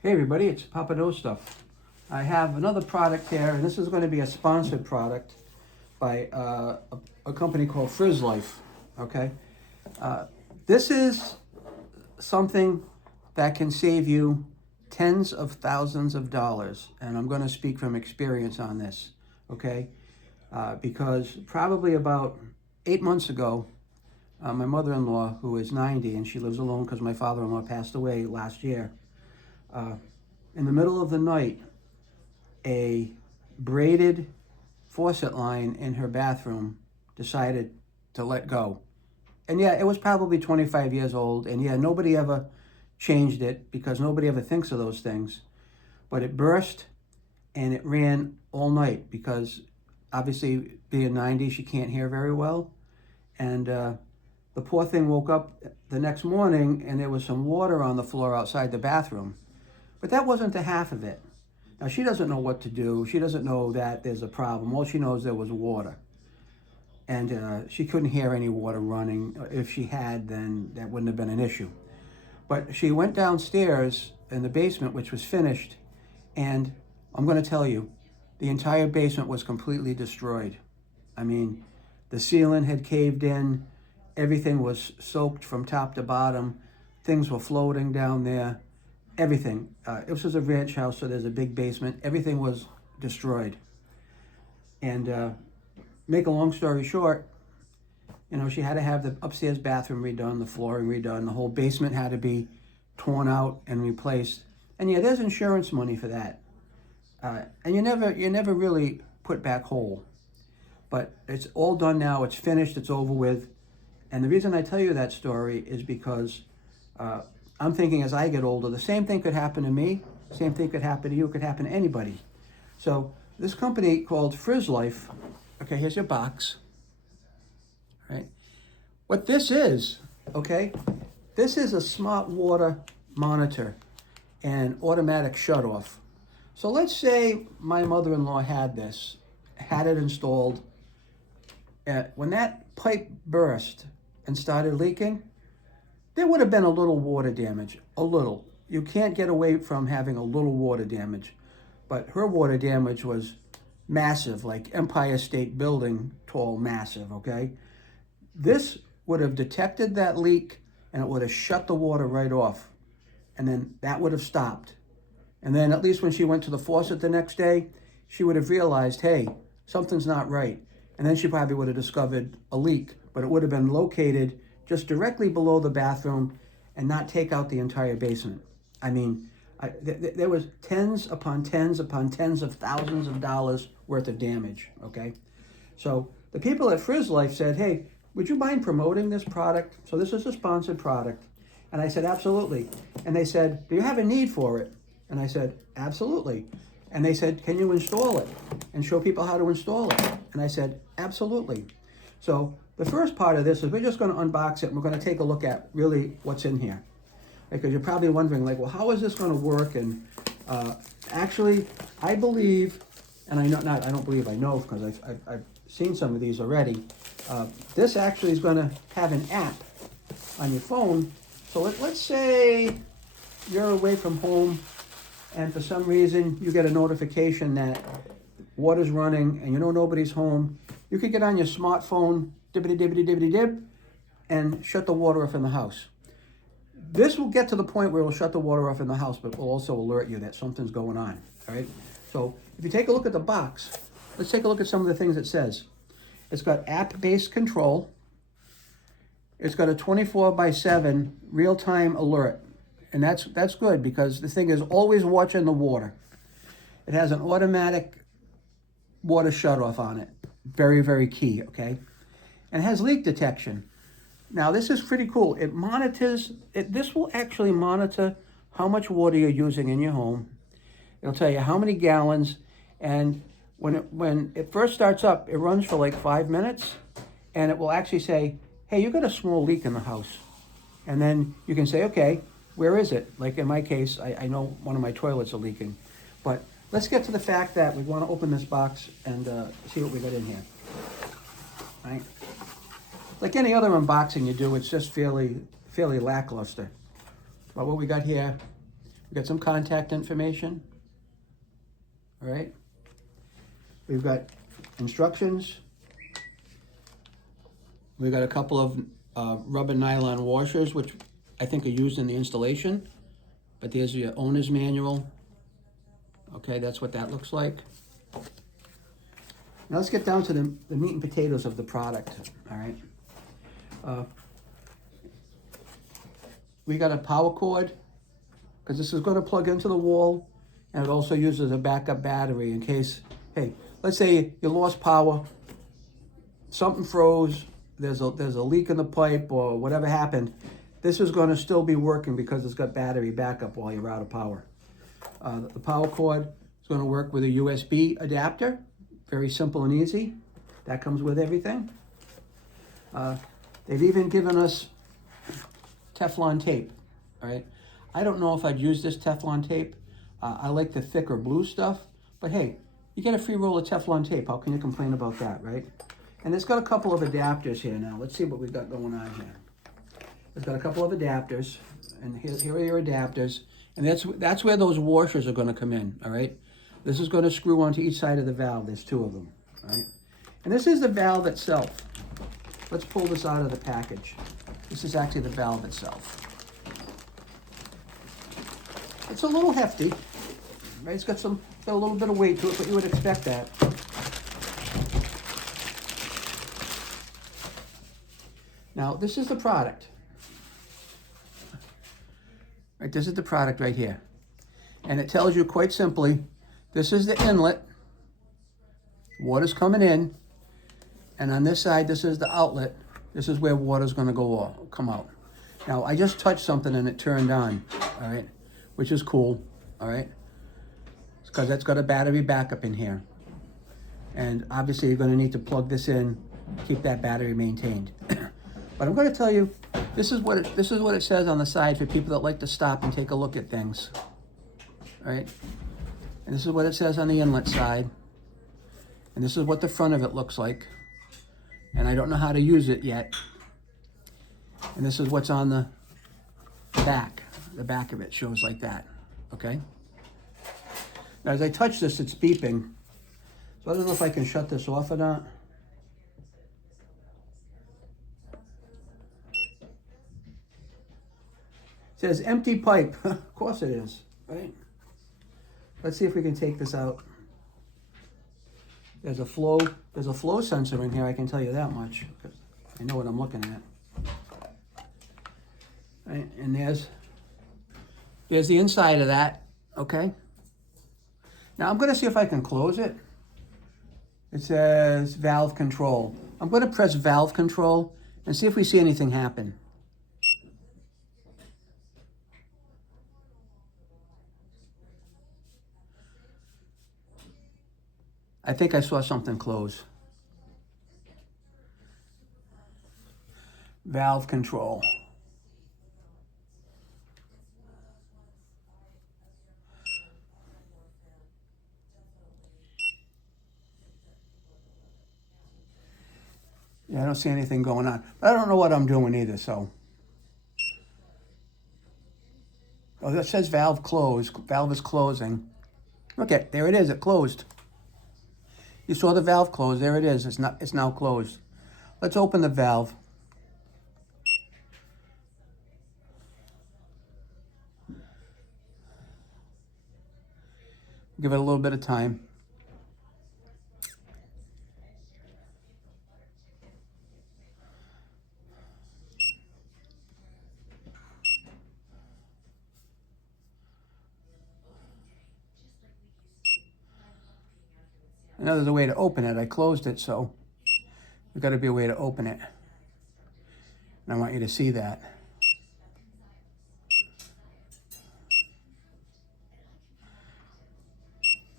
Hey everybody, it's Papa Knows Stuff. I have another product here, and this is going to be a sponsored product by a company called Frizzlife. Okay, this is something that can save you tens of thousands of dollars, and I'm going to speak from experience on this. Okay, because probably about 8 months ago, my mother-in-law, who is 90 and she lives alone because my father-in-law passed away last year. In the middle of the night, a braided faucet line in her bathroom decided to let go. And yeah, it was probably 25 years old, and yeah, nobody ever changed it because nobody ever thinks of those things. But it burst and it ran all night because obviously being 90, she can't hear very well. And the poor thing woke up the next morning and there was some water on the floor outside the bathroom. But that wasn't the half of it. Now, she doesn't know what to do. She doesn't know that there's a problem. All she knows there was water. And she couldn't hear any water running. If she had, then that wouldn't have been an issue. But she went downstairs in the basement, which was finished, and I'm going to tell you, the entire basement was completely destroyed. I mean, the ceiling had caved in. Everything was soaked from top to bottom. Things were floating down there. Everything. This was a ranch house, so there's a big basement. Everything was destroyed. And make a long story short, she had to have the upstairs bathroom redone, the flooring redone, the whole basement had to be torn out and replaced. And yeah, there's insurance money for that. And you never really put back whole. But it's all done now. It's finished. It's over with. And the reason I tell you that story is because I'm thinking as I get older, the same thing could happen to me, same thing could happen to you, it could happen to anybody. So this company called Frizzlife, okay, here's your box, right? What this is, okay, this is a smart water monitor and automatic shutoff. So let's say my mother-in-law had it installed. When that pipe burst and started leaking, there would have been a little water damage, a little. You can't get away from having a little water damage. But her water damage was massive, like Empire State Building tall, massive, okay? This would have detected that leak and it would have shut the water right off. And then that would have stopped. And then at least when she went to the faucet the next day, she would have realized, hey, something's not right. And then she probably would have discovered a leak, but it would have been located just directly below the bathroom and not take out the entire basement. I mean, there was tens upon tens upon tens of thousands of dollars worth of damage, okay? So the people at Frizzlife said, hey, would you mind promoting this product? So this is a sponsored product. And I said, absolutely. And they said, do you have a need for it? And I said, absolutely. And they said, can you install it and show people how to install it? And I said, absolutely. So the first part of this is we're just going to unbox it and we're going to take a look at really what's in here. Because you're probably wondering, like, well, how is this going to work? And actually, I believe, and I know because I've seen some of these already. This actually is going to have an app on your phone. So let's say you're away from home and for some reason you get a notification that water's running and nobody's home. You could get on your smartphone, dibbity-dibbity-dibbity-dib, and shut the water off in the house. This will get to the point where it will shut the water off in the house, but will also alert you that something's going on, all right? So if you take a look at the box, let's take a look at some of the things it says. It's got app-based control. It's got a 24/7 real-time alert, and that's good because the thing is always watching the water. It has an automatic water shutoff on it. Very, very key, okay? And it has leak detection. Now, this is pretty cool. It monitors, this will actually monitor how much water you're using in your home. It'll tell you how many gallons, and when it first starts up, it runs for like 5 minutes, and it will actually say, hey, you got a small leak in the house. And then you can say, okay, where is it? Like in my case, I know one of my toilets are leaking. But let's get to the fact that we want to open this box and see what we got in here. All right? Like any other unboxing you do, it's just fairly lackluster. But what we got here, We got some contact information. All right. We've got instructions. We've got a couple of rubber nylon washers, which I think are used in the installation. But there's your owner's manual. Okay, that's what that looks like. Now let's get down to the meat and potatoes of the product. All right. We got a power cord, because this is going to plug into the wall, and it also uses a backup battery in case, hey, let's say you lost power, something froze, there's a leak in the pipe or whatever happened. This is going to still be working because it's got battery backup while you're out of power. The power cord is going to work with a USB adapter. Very simple and easy. That comes with everything. They've even given us Teflon tape. All right. I don't know if I'd use this Teflon tape. I like the thicker blue stuff. But hey, you get a free roll of Teflon tape. How can you complain about that, right? And it's got a couple of adapters here now. Let's see what we've got going on here. It's got a couple of adapters. And here are your adapters. And that's where those washers are going to come in, all right? This is going to screw onto each side of the valve. There's two of them, all right? And this is the valve itself. Let's pull this out of the package. This is actually the valve itself. It's a little hefty, right? It's got a little bit of weight to it, but you would expect that. Now, this is the product. Right, this is the product right here. And it tells you quite simply, this is the inlet. Water's coming in. And on this side, this is the outlet. This is where water's going to come out. Now, I just touched something and it turned on, all right, which is cool, all right? It's because that's got a battery backup in here. And obviously, you're going to need to plug this in, keep that battery maintained. But I'm going to tell you, this is what it says on the side for people that like to stop and take a look at things, all right? And this is what it says on the inlet side. And this is what the front of it looks like. And I don't know how to use it yet. And this is what's on the back. The back of it shows like that, okay? Now, as I touch this, it's beeping. So I don't know if I can shut this off or not. It says empty pipe. Of course it is, right? Let's see if we can take this out. There's a flow sensor in here, I can tell you that much, because I know what I'm looking at. Right, and there's the inside of that, okay? Now I'm gonna see if I can close it. It says valve control. I'm gonna press valve control and see if we see anything happen. I think I saw something close. Valve control. Yeah, I don't see anything going on. But I don't know what I'm doing either, so. Oh, that says valve closed. Valve is closing. Okay, there it is, it closed. You saw the valve close, there it is, it's now closed. Let's open the valve. Give it a little bit of time. I know there's a way to open it. I closed it, so there's got to be a way to open it. And I want you to see that.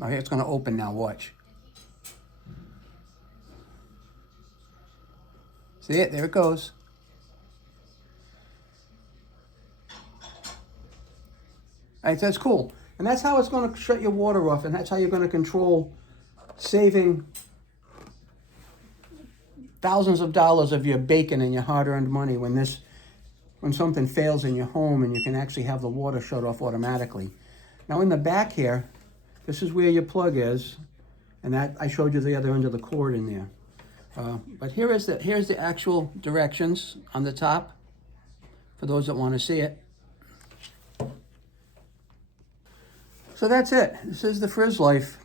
Oh, here it's going to open now, watch. See it? There it goes. All right, that's cool. And that's how it's going to shut your water off, and that's how you're going to control saving thousands of dollars of your bacon and your hard-earned money when this when something fails in your home, and you can actually have the water shut off automatically. Now in the back here, this is where your plug is, and that I showed you the other end of the cord in there. But here's the actual directions on the top for those that want to see it. So that's it. This is the Frizzlife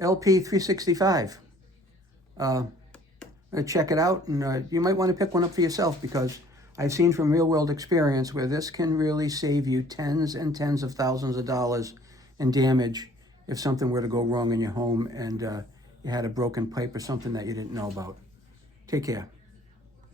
LP365. Check it out, and you might want to pick one up for yourself, because I've seen from real world experience where this can really save you tens and tens of thousands of dollars in damage if something were to go wrong in your home and you had a broken pipe or something that you didn't know about. Take care.